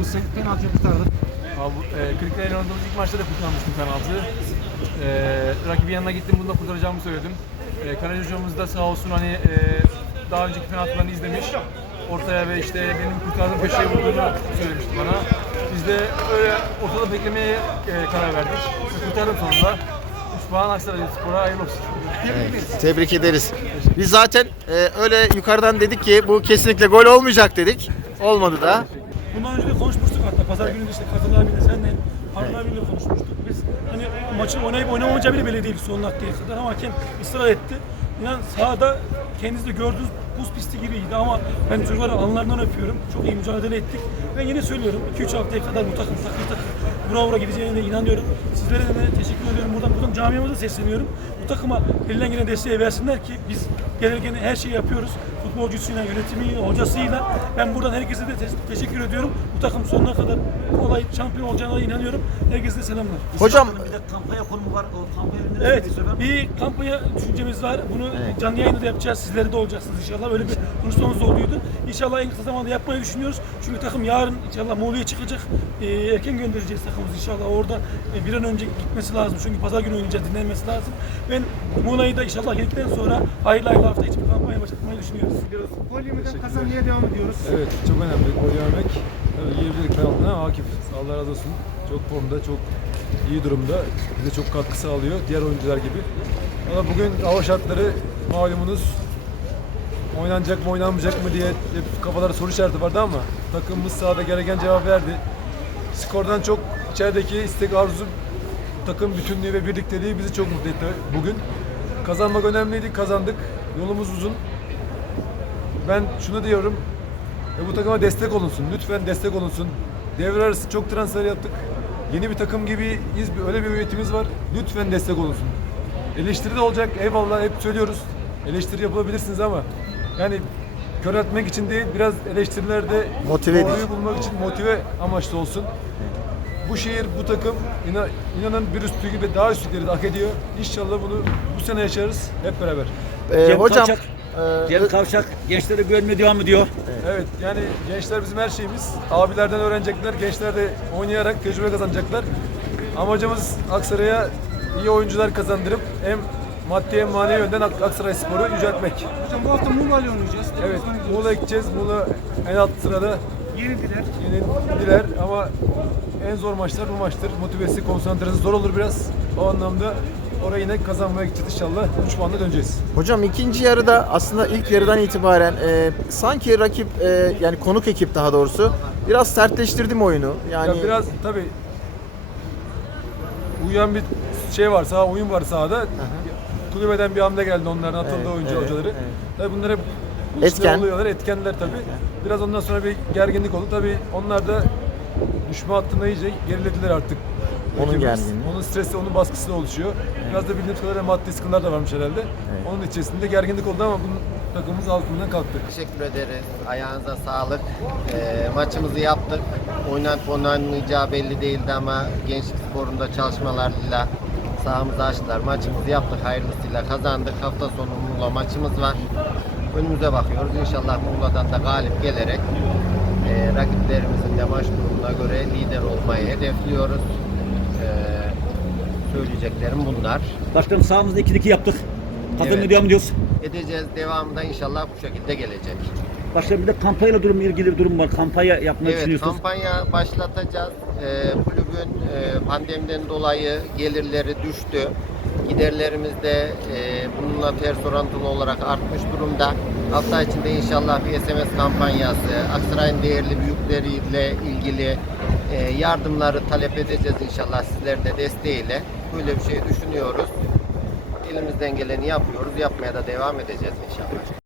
kurtarmışsın. Penaltıyı kurtardın. Abi, e, Kırıkkale'yle oynadığımız ilk maçta da kurtarmıştım penaltıyı. E, rakibin yanına gittim, bunu da kurtaracağımı söyledim. E, Kaleci hocamız da sağ olsun hani e, daha önceki penaltılarını izlemiş. Ortaya ve işte benim kurtardığım köşeye vurduğunu söylemişti bana. Biz de öyle ortada beklemeye e, karar verdik. Ve kurtardım sonunda. 3 puan Aksaray Spor'a hayırlı olsun. Evet, tebrik ederiz. Biz zaten e, öyle yukarıdan dedik ki bu kesinlikle gol olmayacak dedik. Olmadı da. Bundan önce de konuşmuştuk hatta pazar günü de işte Katal abiyle senle Harun abiyle konuşmuştuk. Biz hani maçı oynayıp oynamamayacağı bile belli değil son dakikaya kadar ama hakem ısrar etti. İnan sahada kendiniz de gördünüz buz pisti gibiydi ama ben çocukların anlarından öpüyorum. Çok iyi mücadele ettik. Ben yine söylüyorum 2-3 haftaya kadar bu takım takır takır vura vura gideceğine de inanıyorum. Sizlere de teşekkür ediyorum. Buradan, buradan camiamıza sesleniyorum. Bu takıma elinden gelen desteği versinler ki biz gelirken her şeyi yapıyoruz. Futbolcusuyla, yönetimiyle, hocasıyla. Ben buradan herkese de te- teşekkür ediyorum. Bu takım sonuna kadar kolay şampiyon olacağına inanıyorum. Herkese de selamlar. Hocam Bir de kampanya konumu var. O kampanyayı ne Evet, bir kampanya düşüncemiz var. Bunu canlı yayında da yapacağız. Sizleri de olacaksınız inşallah. Böyle bir konuşmamız da oluyordu. İnşallah en kısa zamanda yapmayı düşünüyoruz. Çünkü takım yarın inşallah Muğla'ya çıkacak. Ee, erken göndereceğiz takımımızı inşallah. Orada e, bir an önce gitmesi lazım. Çünkü pazar günü oynayacağız, dinlenmesi lazım. Ben Muğla'yı da inşallah geldikten sonra hayırlı hayırlı hafta içi bir kampanya başlatmayı düşünüyoruz. Polyemiden kazanmaya devam ediyoruz. Evet çok önemli gol yememek. Tabii yiyebilirdik penaltıdan ama Akif Allah razı olsun. Çok formda, çok iyi durumda. Bize çok katkı sağlıyor diğer oyuncular gibi. Ama bugün hava şartları malumunuz oynanacak mı oynanmayacak mı diye hep kafalarda soru işareti vardı ama takımımız sahada gereken cevap verdi. Skordan çok içerideki istek arzu takım bütünlüğü ve birlikteliği bizi çok mutlu etti bugün. Kazanmak önemliydi, kazandık. Yolumuz uzun. Ben şunu diyorum, e, bu takıma destek olunsun. Lütfen destek olunsun. Devre arası çok transfer yaptık. Yeni bir takım gibiyiz. Öyle bir üyetimiz var. Lütfen destek olunsun. Eleştiri de olacak. Eyvallah hep söylüyoruz. Eleştiri yapabilirsiniz ama yani köreltmek için değil biraz eleştirilerde Motive doğruyu bulmak için motive amaçlı olsun. Bu şehir, bu takım inan, inanın bir üstü gibi daha üstleri de hak ediyor. İnşallah bunu bu sene yaşarız hep beraber. e, Cem hocam Kavşak. e, Cem Kavşak gençleri görmeye devam ediyor. Evet yani gençler bizim her şeyimiz. Abilerden öğrenecekler. Gençler de oynayarak tecrübe kazanacaklar. Amacımız Aksaray'a iyi oyuncular kazandırıp hem maddi hem manevi yönden Ak- Aksaray Spor'u yüceltmek. Hocam bu hafta Muğla'yla oynayacağız. Evet Muğla gideceğiz. Muğla en alt sırada Yenildiler. yenildiler ama en zor maçlar bu maçtır. Motivesi, konsantresi zor olur biraz. O anlamda orayı yine kazanmaya gideceğiz inşallah. 3 puanla döneceğiz. hocam ikinci yarıda aslında ilk yarıdan itibaren e, sanki rakip e, yani konuk ekip daha doğrusu biraz sertleştirdi mi oyunu? Yani Ya biraz tabii uyuyan bir şey var, sağ oyun var sahada. Kulübeden bir hamle geldi onların atıldı Evet, oyuncu evet, hocaları. evet. Tabii bunlar hep Etken. Etken. oluyorlar, etkenler tabii. Biraz ondan sonra bir gerginlik oldu. Tabii onlar da düşme hattına iyice gerilediler artık. Onun Rakibimiz. gerginliği. Onun stresi, onun baskısı da oluşuyor. Biraz da bildiğim kadarıyla maddi sıkıntılar da varmış herhalde. Onun içerisinde gerginlik oldu ama bunun takımımız altından kalktı. Teşekkür ederiz. Ayağınıza sağlık. Ee, maçımızı yaptık. Oynanıp oynanmayacağı belli değildi ama Gençlik Sporu'nda çalışmalarıyla sahamızı açtılar. Maçımızı yaptık. Hayırlısıyla kazandık. Hafta sonu Muğla maçımız var. Önümüze bakıyoruz. İnşallah Muğla'dan da galip gelerek e, rakiplerimizin de maç durumuna göre lider olmayı hedefliyoruz. Ee, söyleyeceklerim bunlar. Başkanım sahamızda 2-2 yaptık. Kazanmaya Evet. devam ediyoruz. Edeceğiz. Devamı da inşallah bu şekilde gelecek. Başkanım bir de kampanyayla durum ilgili bir durum var. Kampanya yapmayı Evet, düşünüyorsunuz. kampanya başlatacağız. Ee, kulübün e, pandemiden dolayı gelirleri düştü. Giderlerimiz de e, bununla ters orantılı olarak artmış durumda. Hafta içinde inşallah bir SMS kampanyası, Aksaray'ın değerli büyükleriyle ilgili e, yardımları talep edeceğiz inşallah sizlerin de desteğiyle. Böyle bir şey düşünüyoruz. Elimizden geleni yapıyoruz. Yapmaya da devam edeceğiz inşallah.